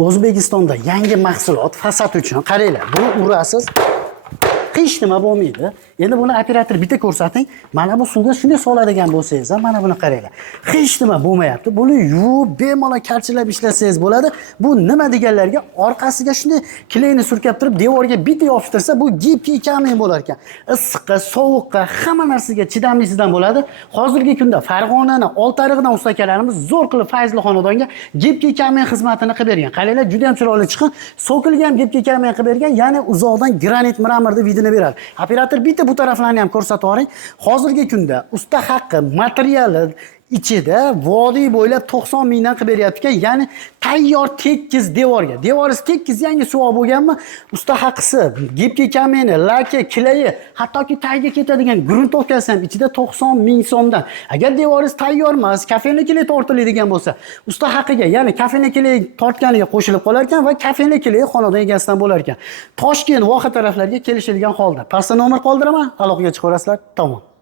O'zbekistonda yangi mahsulot fasad uchun qaranglar. Buni urasiz, hech nima bo'lmaydi. Endi buni operator bitta ko'rsating. Mana bu suvga shunday soladigan bo'lsangiz, mana buni qaranglar. Hech nima bo'lmayapti. Buni yuvib, bemalol karchilab ishlasangiz bo'ladi. Bu nima deganlarga orqasiga shunday klayni surkab turib, devorga bitta yopishtirsa, bu gibkiy kamin bo'lar ekan. Issiqqa, sovuqqa, hamma narsaga chidamlisidan bo'ladi. Hozirgi kunda Farg'onani Oltiariqdan ustakalarimiz zo'r qilib Fayzli xonadonga gibkiy kamin xizmatini qilib bergan. Qaranglar, juda ham chiroyli chiqqan. So'kilgan gibkiy kamin qilib bergan, ya'ni uzoqdan granit mramorda vidini beradi. Operator bitta bu taraflarni ham ko'rsatib yuboring. Hozirgi kunda usta haqqi materiali ichida vodiy bo'ylab 90 mingdan qilib beryapti ekan, ya'ni tayyor tekis devorga. Devoringiz tekis yangi suvoq bo'lganmi, usta haqqisi, gibkiy kameni, laki, klayi, hattoki tagiga ketadigan gruntovkasi ham ichida 90 ming so'mdan. Agar devoringiz tayyor emas, kafenli klay tortiladigan bo'lsa, usta haqqiga, ya'ni kafenli klay tortganiga qo'shilib qolar ekan va kafenli klay xonadon egasidan bo'lar ekan. Toshkent voha taraflarga kelishilgan holda. Pastda nomer qoldiraman, aloqaga chiqaverasizlar. Tamom.